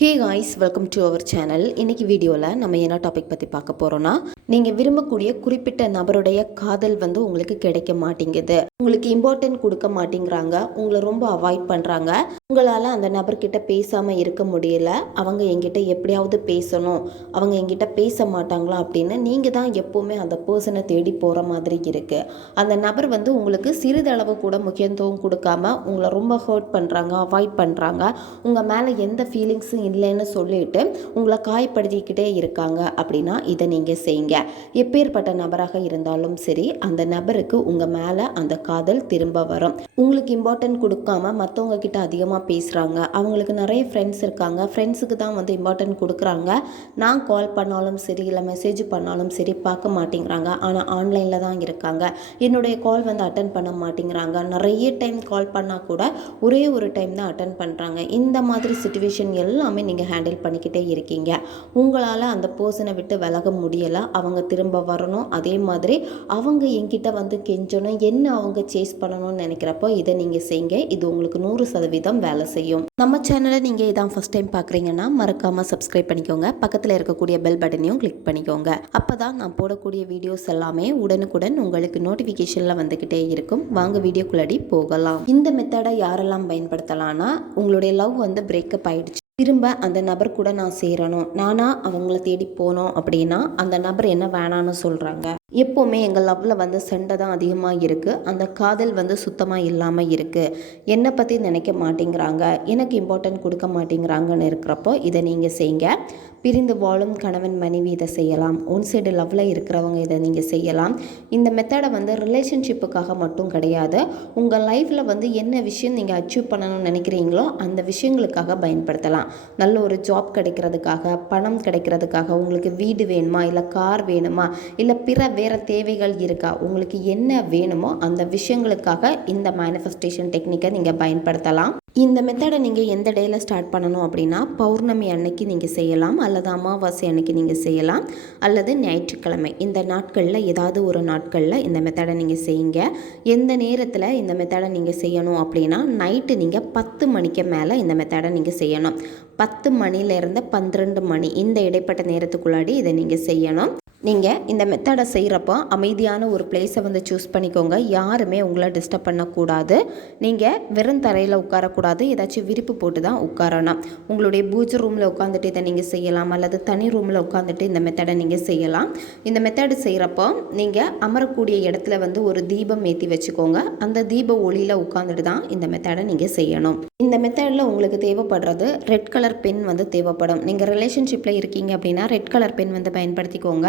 Hey guys welcome to our channel இன்னைக்கு வீடியோவில் நம்ம என்ன டாபிக் பற்றி பார்க்க போகிறோன்னா நீங்கள் விரும்பக்கூடிய குறிப்பிட்ட நபருடைய காதல் வந்து உங்களுக்கு கிடைக்க மாட்டேங்குது. உங்களுக்கு இம்பார்ட்டன்ட் கொடுக்க மாட்டேங்கிறாங்க. உங்களை ரொம்ப அவாய்ட் பண்ணுறாங்க உங்களால் அந்த நபர்கிட்ட பேசாமல் இருக்க முடியல. அவங்க என்கிட்ட எப்படியாவது பேசணும். அவங்க என்கிட்ட பேச மாட்டாங்களா அப்படின்னு நீங்கள் தான் எப்போவுமே அந்த பர்சனை தேடி போகிற மாதிரி இருக்குது அந்த நபர் வந்து உங்களுக்கு சிறிதளவு கூட முக்கியத்துவம் கொடுக்காம உங்களை ரொம்ப ஹர்ட் பண்ணுறாங்க அவாய்ட் பண்ணுறாங்க உங்கள் மேலே எந்த ஃபீலிங்ஸும் இல்லைன்னு சொல்லிட்டு உங்களை காயப்படுத்திக்கிட்டே இருக்காங்க அப்படின்னா இதை நீங்கள் செய்யுங்க. எப்பேற்பட்ட நபராக இருந்தாலும் சரி அந்த நபருக்கு உங்கள் மேலே அந்த காதல் திரும்ப வரும். உங்களுக்கு இம்பார்ட்டன்ட் கொடுக்காம மற்றவங்க கிட்ட அதிகமாக பேசுகிறாங்க அவங்களுக்கு நிறைய ஃப்ரெண்ட்ஸ் இருக்காங்க. ஃப்ரெண்ட்ஸுக்கு தான் வந்து இம்பார்ட்டன்ட் கொடுக்குறாங்க. நான் கால் பண்ணாலும் சரி இல்லை மெசேஜ் பண்ணாலும் சரி பார்க்க மாட்டேங்கிறாங்க. ஆனால் ஆன்லைனில் தான் இருக்காங்க. என்னுடைய கால் வந்து அட்டன் பண்ண மாட்டேங்கிறாங்க. நிறைய டைம் கால் பண்ணால் கூட ஒரே ஒரு டைம் தான் அட்டன் பண்ணுறாங்க இந்த மாதிரி சுச்சுவேஷன் எல்லாமே நீங்கள் ஹேண்டில் பண்ணிக்கிட்டே இருக்கீங்க. உங்களால் அந்த பர்சனை விட்டு விலக முடியலை. அவங்க திரும்ப வரணும். அதே மாதிரி அவங்க என்கிட்ட வந்து கெஞ்சணும். என்ன அவங்க சேஸ் பண்ணணும்னு நினைக்கிறப்போ இதை நீங்கள் செய்யுங்க. இது உங்களுக்கு நூறு சதவீதம் வேலை செய்யும். நம்ம சேனலை நீங்கள் இதான் ஃபஸ்ட் டைம் பார்க்குறீங்கன்னா மறக்காமல் சப்ஸ்கிரைப் பண்ணிக்கோங்க. பக்கத்தில் இருக்கக்கூடிய பெல் பட்டனையும் கிளிக் பண்ணிக்கோங்க. அப்போ தான் நான் போடக்கூடிய வீடியோஸ் எல்லாமே உடனுக்குடன் உங்களுக்கு நோட்டிஃபிகேஷனில் வந்துக்கிட்டே இருக்கும். வாங்க வீடியோக்குள்ளடி போகலாம். இந்த மெத்தடை யாரெல்லாம் பயன்படுத்தலாம்னா உங்களுடைய லவ் வந்து பிரேக்கப் ஆயிடுச்சு. திரும்ப அந்த நபர் கூட நான் சேரணும். நானா அவங்கள தேடி போனோம் அப்படின்னா அந்த நபர் என்ன வேணான்னு சொல்கிறாங்க எப்போவுமே எங்கள் லவ்வில் வந்து சண்டை தான் அதிகமாக இருக்குது அந்த காதல் வந்து சுத்தமாக இல்லாமல் இருக்குது என்னை பற்றி நினைக்க மாட்டேங்கிறாங்க? எனக்கு இம்பார்ட்டன்ட் கொடுக்க மாட்டேங்கிறாங்கன்னு இருக்கிறப்போ இதை நீங்கள் செய்யுங்க பிரிந்து வாழும் கணவன் மனைவி இதை செய்யலாம். ஒன் சைடு லவ்வில் இருக்கிறவங்க இதை நீங்கள் செய்யலாம். இந்த மெத்தடை வந்து ரிலேஷன்ஷிப்புக்காக மட்டும் கிடையாது. உங்கள் லைஃப்பில் வந்து என்ன விஷயம் நீங்கள் அச்சீவ் பண்ணணும்னு நினைக்கிறீங்களோ அந்த விஷயங்களுக்காக பயன்படுத்தலாம். நல்ல ஒரு ஜாப் கிடைக்கிறதுக்காக பணம் கிடைக்கிறதுக்காக உங்களுக்கு வீடு வேணுமா? இல்லை கார் வேணுமா? இல்லை பிற வேறு தேவைகள் இருக்கா? உங்களுக்கு என்ன வேணுமோ அந்த விஷயங்களுக்காக இந்த மேனிஃபெஸ்டேஷன் டெக்னிக்கை நீங்கள் பயன்படுத்தலாம். இந்த மெத்தடை நீங்கள் எந்த டேயில் ஸ்டார்ட் பண்ணணும் அப்படின்னா பௌர்ணமி அன்னைக்கு நீங்கள் செய்யலாம் அல்லது அமாவாசை அன்னைக்கு நீங்கள் செய்யலாம் அல்லது ஞாயிற்றுக்கிழமை. இந்த நாட்களில் ஏதாவது ஒரு நாட்களில் இந்த மெத்தடை நீங்கள் செய்யுங்க. எந்த நேரத்தில் இந்த மெத்தடை நீங்கள் செய்யணும் அப்படின்னா நைட்டு நீங்கள் பத்து மணிக்கு மேலே இந்த மெத்தடை நீங்கள் செய்யணும். பத்து மணிலேருந்து பன்னிரெண்டு மணி இந்த இடைப்பட்ட நேரத்துக்குள்ளாடி இதை நீங்கள் செய்யணும். நீங்கள் இந்த மெத்தடை செய்கிறப்போ அமைதியான ஒரு பிளேஸை வந்து சூஸ் பண்ணிக்கோங்க. யாருமே உங்களை டிஸ்டர்ப் பண்ணக்கூடாது. நீங்கள் வெறும் தரையில் உட்காரக்கூடாது. ஏதாச்சும் விரிப்பு போட்டு தான் உட்காரணும். உங்களுடைய பூஜை ரூமில் உட்காந்துட்டு இதை நீங்கள் செய்யலாம். அல்லது தனி ரூமில் உட்காந்துட்டு இந்த மெத்தடை நீங்கள் செய்யலாம். இந்த மெத்தடு செய்கிறப்போ நீங்கள் அமரக்கூடிய இடத்துல வந்து ஒரு தீபம் ஏற்றி வச்சுக்கோங்க. அந்த தீப ஒளியில் உட்காந்துட்டு தான் இந்த மெத்தடை நீங்கள் செய்யணும். இந்த மெத்தடில் உங்களுக்கு தேவைப்படுறது ரெட் கலர் பென் வந்து தேவைப்படும். நீங்கள் ரிலேஷன்ஷிப்பில் இருக்கீங்க அப்படின்னா ரெட் கலர் பென் வந்து பயன்படுத்திக்கோங்க.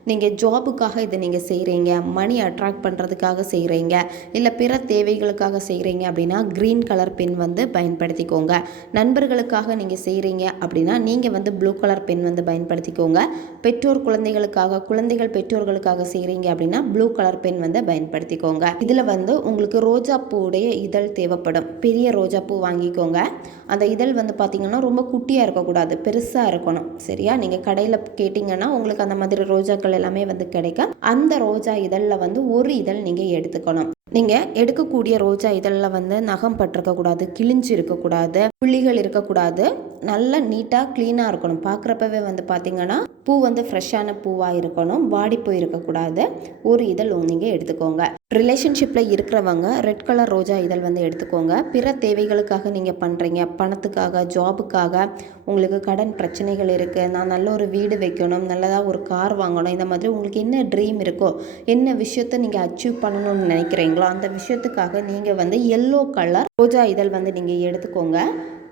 நீங்கள் ஜாபுக்காக இதை நீங்கள் செய்கிறீங்க மணி அட்ராக்ட் பண்ணுறதுக்காக செய்கிறீங்க இல்லை பிற தேவைகளுக்காக செய்கிறீங்க அப்படின்னா க்ரீன் கலர் பென் வந்து பயன்படுத்திக்கோங்க. நண்பர்களுக்காக நீங்கள் செய்கிறீங்க அப்படின்னா நீங்கள் வந்து ப்ளூ கலர் பென் வந்து பயன்படுத்திக்கோங்க. பெற்றோர் குழந்தைகளுக்காக குழந்தைகள் பெற்றோர்களுக்காக செய்கிறீங்க அப்படின்னா ப்ளூ கலர் பென் வந்து பயன்படுத்திக்கோங்க. இதில் வந்து உங்களுக்கு ரோஜா பூவுடைய இதழ் தேவைப்படும். பெரிய ரோஜா பூ வாங்கிக்கோங்க. அந்த இதழ் வந்து பார்த்திங்கன்னா ரொம்ப குட்டியாக இருக்கக்கூடாது பெருசாக இருக்கணும். சரியா? நீங்கள் கடையில் கேட்டிங்கன்னா உங்களுக்கு அந்த மாதிரி ரோஜாக்கள் எல்லாமே வந்து கிடைக்கும். அந்த ரோஜா இதழில் வந்து ஒரு இதழ் நீங்கள் எடுத்துக்கணும். நீங்கள் எடுக்கக்கூடிய ரோஜா இதழில் வந்து நகம் பட்டிருக்கக்கூடாது கிழிஞ்சு இருக்கக்கூடாது புள்ளிகள் இருக்கக்கூடாது. நல்லா நீட்டாக க்ளீனாக இருக்கணும். பார்க்குறப்பவே வந்து பார்த்திங்கன்னா பூ வந்து ஃப்ரெஷ்ஷான பூவாக இருக்கணும். வாடி போய் இருக்கக்கூடாது. ஒரு இதழ் நீங்கள் எடுத்துக்கோங்க. ரிலேஷன்ஷிப்பில் இருக்கிறவங்க ரெட் கலர் ரோஜா இதழ் வந்து எடுத்துக்கோங்க. பிற தேவைகளுக்காக நீங்கள் பண்ணுறீங்க பணத்துக்காக ஜாபுக்காக உங்களுக்கு கடன் பிரச்சனைகள் இருக்குது நான் நல்ல ஒரு வீடு வைக்கணும். நல்லதாக ஒரு கார் வாங்கணும். இந்த மாதிரி உங்களுக்கு என்ன ட்ரீம் இருக்கோ என்ன விஷயத்த நீங்கள் அச்சீவ் பண்ணணும்னு நினைக்கிறீங்களோ அந்த விஷயத்துக்காக நீங்கள் வந்து எல்லோ கலர் ரோஜா இதழ் வந்து நீங்கள் எடுத்துக்கோங்க.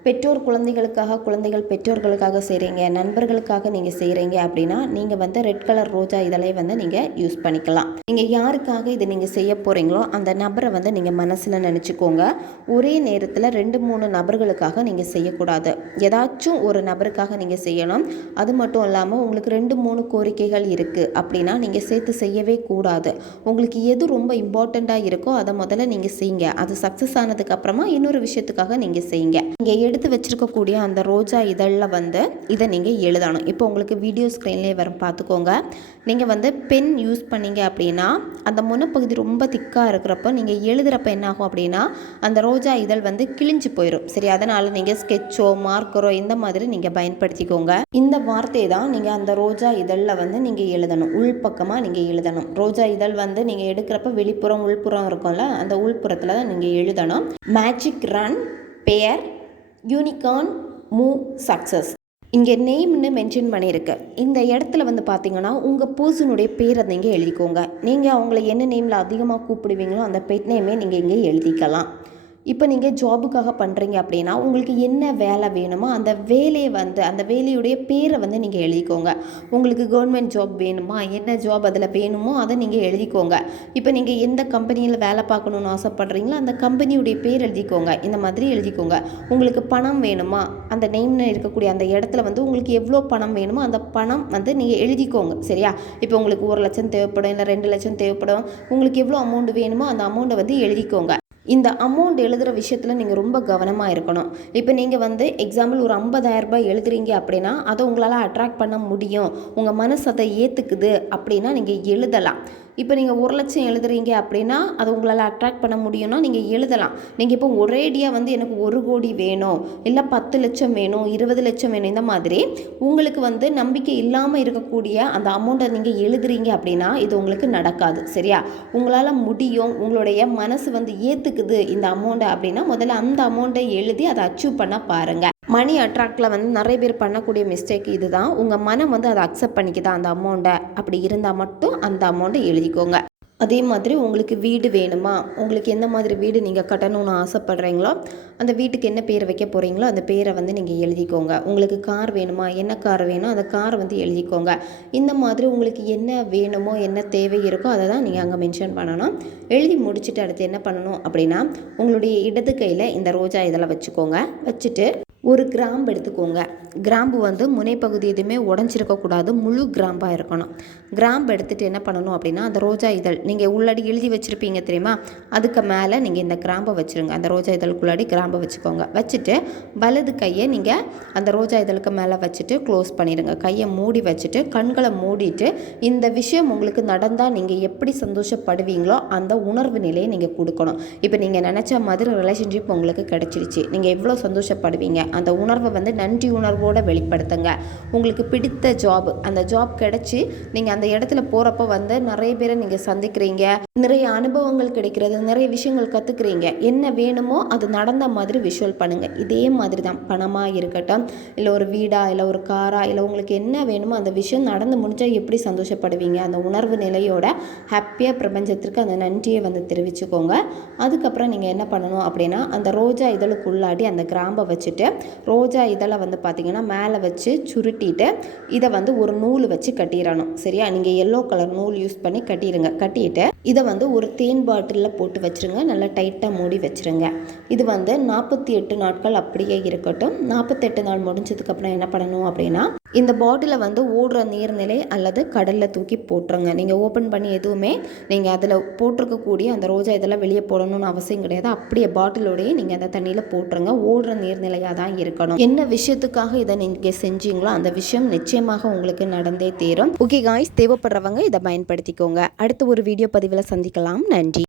பெற்றோர் குழந்தைகளுக்காக குழந்தைகள் பெற்றோர்களுக்காக செய்கிறீங்க நண்பர்களுக்காக நீங்கள் செய்கிறீங்க அப்படின்னா நீங்கள் வந்து ரெட் கலர் ரோஜா இதழை வந்து நீங்கள் யூஸ் பண்ணிக்கலாம். நீங்கள் யாருக்காக இதை நீங்கள் செய்ய போகிறீங்களோ அந்த நபரை வந்து நீங்கள் மனசில் நினச்சிக்கோங்க. ஒரே நேரத்தில் ரெண்டு மூணு நபர்களுக்காக நீங்கள் செய்யக்கூடாது. ஏதாச்சும் ஒரு நபருக்காக நீங்கள் செய்யணும். அது மட்டும் இல்லாமல் உங்களுக்கு ரெண்டு மூணு கோரிக்கைகள் இருக்குது அப்படின்னா நீங்கள் சேர்த்து செய்யவே கூடாது. உங்களுக்கு எது ரொம்ப இம்பார்ட்டண்ட்டாக இருக்கோ அதை முதல்ல நீங்கள் செய்யுங்க. அது சக்ஸஸ் ஆனதுக்கப்புறமா இன்னொரு விஷயத்துக்காக நீங்கள் செய்யுங்க. நீங்கள் எடுத்து வச்சுருக்கக்கூடிய அந்த ரோஜா இதழில் வந்து இதை நீங்கள் எழுதணும். இப்போ உங்களுக்கு வீடியோ ஸ்க்ரீன்லேயே வரும். பார்த்துக்கோங்க. நீங்கள் வந்து பென் யூஸ் பண்ணீங்க அப்படின்னா அந்த முனப்பகுதி ரொம்ப திக்காக இருக்கிறப்போ நீங்கள் எழுதுகிறப்ப என்னாகும் அப்படின்னா அந்த ரோஜா இதழ் வந்து கிழிஞ்சு போயிடும் சரி அதனால் நீங்கள் ஸ்கெட்சோ மார்க்கரோ இந்த மாதிரி நீங்கள் பயன்படுத்திக்கோங்க. இந்த வார்த்தை தான் நீங்கள் அந்த ரோஜா இதழில் வந்து நீங்கள் எழுதணும். உள்பக்கமாக நீங்கள் எழுதணும். ரோஜா இதழ் வந்து நீங்கள் எடுக்கிறப்ப வெளிப்புறம் உள்புறம் இருக்கும்ல அந்த உள்புறத்தில் தான் நீங்கள் எழுதணும். மேஜிக் ரன் பேர் யூனிகான் மூவ் சக்ஸஸ் இங்கே நேம்னு மென்ஷன் பண்ணியிருக்கு. இந்த இடத்துல வந்து பார்த்தீங்கன்னா உங்கள் பர்சனுடைய பேரை நீங்கள் எழுதிக்கோங்க. நீங்கள் அவங்கள என்ன நேமில் அதிகமாக கூப்பிடுவீங்களோ அந்த பெட் நேமே நீங்கள் இங்கே எழுதிக்கலாம். இப்போ நீங்கள் ஜாபுக்காக பண்ணுறீங்க அப்படின்னா உங்களுக்கு என்ன வேலை வேணுமோ அந்த வேலையை வந்து அந்த வேலையுடைய பேரை வந்து நீங்கள் எழுதிக்கோங்க. உங்களுக்கு கவர்மெண்ட் ஜாப் வேணுமா என்ன ஜாப் அதில் வேணுமோ அதை நீங்கள் எழுதிக்கோங்க. இப்போ நீங்கள் எந்த கம்பெனியில் வேலை பார்க்கணுன்னு ஆசைப்பட்றீங்களோ அந்த கம்பெனியுடைய பேர் எழுதிக்கோங்க. இந்த மாதிரி எழுதிக்கோங்க. உங்களுக்கு பணம் வேணுமா அந்த நேம்னு இருக்கக்கூடிய அந்த இடத்துல வந்து உங்களுக்கு எவ்வளோ பணம் வேணுமோ அந்த பணம் வந்து நீங்கள் எழுதிக்கோங்க சரியா? இப்போ உங்களுக்கு ஒரு லட்சம் தேவைப்படும் இல்லை ரெண்டு லட்சம் தேவைப்படும் உங்களுக்கு எவ்வளோ அமௌண்ட் வேணுமோ அந்த அமௌண்ட்டை வந்து எழுதிக்கோங்க. இந்த அமௌண்ட் எழுதுகிற விஷயத்தில் நீங்கள் ரொம்ப கவனமாக இருக்கணும். இப்போ நீங்கள் வந்து எக்ஸாம்பிள் ஒரு 50000 ரூபாய் எழுதுறீங்க அப்படின்னா அதை உங்களால் அட்ராக்ட் பண்ண முடியும். உங்கள் மனசு அதை ஏற்றுக்குது அப்படின்னா நீங்கள் எழுதலாம். இப்போ நீங்கள் ஒரு லட்சம் எழுதுறீங்க அப்படின்னா அது உங்களால் அட்ராக்ட் பண்ண முடியும்னா நீங்கள் எழுதலாம். நீங்கள் இப்போ ஒரேடியாக வந்து எனக்கு ஒரு கோடி வேணும் இல்லை பத்து லட்சம் வேணும் இருபது லட்சம் வேணும் இந்த மாதிரி உங்களுக்கு வந்து நம்பிக்கை இல்லாமல் இருக்கக்கூடிய அந்த அமௌண்ட்டை நீங்கள் எழுதுறீங்க அப்படின்னா இது உங்களுக்கு நடக்காது சரியா? உங்களால் முடியும் உங்களுடைய மனசு வந்து ஏற்றுக்குது இந்த அமௌண்ட்டை அப்படின்னா முதல்ல அந்த அமௌண்ட்டை எழுதி அதை அச்சீவ் பண்ண பாருங்கள் மணி அட்ராக்டில் வந்து நிறைய பேர் பண்ணக்கூடிய மிஸ்டேக் இது தான் உங்கள் மனம் வந்து அதை அக்செப்ட் பண்ணிக்கிதா அந்த அமௌண்ட்டை அப்படி இருந்தால் மட்டும் அந்த அமௌண்ட்டை எழுதிக்கோங்க. அதே மாதிரி உங்களுக்கு வீடு வேணுமா? உங்களுக்கு எந்த மாதிரி வீடு நீங்கள் கட்டணும்னு ஆசைப்பட்றீங்களோ அந்த வீட்டுக்கு என்ன பேர் வைக்க போகிறீங்களோ அந்த பேரை வந்து நீங்கள் எழுதிக்கோங்க. உங்களுக்கு கார் வேணுமா? என்ன கார் வேணும்? அந்த கார் வந்து எழுதிக்கோங்க. இந்த மாதிரி உங்களுக்கு என்ன வேணுமோ என்ன தேவை இருக்கோ அதை தான் நீங்கள் அங்கே மென்ஷன் பண்ணணும். எழுதி முடிச்சுட்டு அடுத்து என்ன பண்ணணும் அப்படின்னா உங்களுடைய இடது கையில் இந்த ரோஜா இதெல்லாம் வச்சுக்கோங்க. வச்சுட்டு ஒரு கிராம்பு எடுத்துக்கோங்க. கிராம்பு வந்து முனைப்பகுதி எதுவுமே உடஞ்சிருக்கக்கூடாது முழு கிராம்பாக இருக்கணும். கிராம்பு எடுத்துகிட்டு என்ன பண்ணணும் அப்படின்னா அந்த ரோஜா இதழ் நீங்கள் உள்ளாடி எழுதி வச்சுருப்பீங்க தெரியுமா? அதுக்கு மேலே நீங்கள் இந்த கிராம்பை வச்சுருங்க. அந்த ரோஜா இதழுக்குள்ளாடி கிராம்பை வச்சுக்கோங்க. வச்சுட்டு வலது கையை நீங்கள் அந்த ரோஜா இதழுக்கு மேலே வச்சுட்டு க்ளோஸ் பண்ணிடுங்க. கையை மூடி வச்சுட்டு கண்களை மூடிட்டு இந்த விஷயம் உங்களுக்கு நடந்தால் நீங்கள் எப்படி சந்தோஷப்படுவீங்களோ அந்த உணர்வு நிலையை நீங்கள் கொடுக்கணும். இப்போ நீங்கள் நினச்ச மாதிரி ரிலேஷன்ஷிப் உங்களுக்கு கிடச்சிருச்சு. நீங்கள் எவ்வளோ சந்தோஷப்படுவீங்க? அந்த உணர்வை வந்து நன்றி உணர்வோடு வெளிப்படுத்துங்க. உங்களுக்கு பிடித்த ஜாப் அந்த ஜாப் கிடச்சி நீங்கள் அந்த இடத்துல போகிறப்ப வந்து நிறைய பேரை நீங்கள் சந்திக்கிறீங்க. நிறைய அனுபவங்கள் கிடைக்கிறது நிறைய விஷயங்கள் கற்றுக்குறீங்க என்ன வேணுமோ அது நடந்த மாதிரி விஷுவல் பண்ணுங்கள் இதே மாதிரி தான். பணமாக இருக்கட்டும் இல்லை ஒரு வீடா இல்லை ஒரு காரா இல்லை உங்களுக்கு என்ன வேணுமோ அந்த விஷயம் நடந்து முடிஞ்சால் எப்படி சந்தோஷப்படுவீங்க? அந்த உணர்வு நிலையோட ஹாப்பியாக பிரபஞ்சத்திற்கு அந்த நன்றியை வந்து தெரிவிச்சுக்கோங்க. அதுக்கப்புறம் நீங்கள் என்ன பண்ணணும் அப்படின்னா அந்த ரோஜா இதழுக்கு உள்ளாடி அந்த கிராம்பை வச்சுட்டு ரோஜா இதழை வந்து பார்த்தீங்கன்னா மேலே வச்சு சுருட்டிட்டு இதை வந்து ஒரு நூல் வச்சு கட்டிடணும். சரியா? நீங்கள் எல்லோ கலர் நூல் யூஸ் பண்ணி கட்டிடுங்க. கட்டிட்டு இதை வந்து ஒரு தேன் பாட்டிலில் போட்டு வச்சுருங்க. நல்லா டைட்டாக மூடி வச்சுருங்க. இது வந்து நாற்பத்தி எட்டு நாட்கள் அப்படியே இருக்கட்டும். நாற்பத்தெட்டு நாள் முடிஞ்சதுக்கப்புறம் என்ன பண்ணணும் அப்படின்னா இந்த பாட்டிலை வந்து ஓடுற நீர்நிலை அல்லது கடலில் தூக்கி போட்டுருங்க. நீங்கள் ஓப்பன் பண்ணி எதுவுமே நீங்கள் அதில் போட்டிருக்கக்கூடிய அந்த ரோஜா இதெல்லாம் வெளியே போடணும்னு அவசியம் கிடையாது. அப்படியே பாட்டிலோடையே நீங்கள் அந்த தண்ணியில் போட்டுருங்க. ஓடுற நீர்நிலையாக தான் இருக்கணும். என்ன விஷயத்துக்காக இதை நீங்கள் செஞ்சீங்களோ அந்த விஷயம் நிச்சயமாக உங்களுக்கு நடந்தே தீரும். ஓகே காய்ஸ் தேவைப்படுறவங்க இதை பயன்படுத்திக்கோங்க. அடுத்த ஒரு வீடியோ பதிவில் சந்திக்கலாம். நன்றி.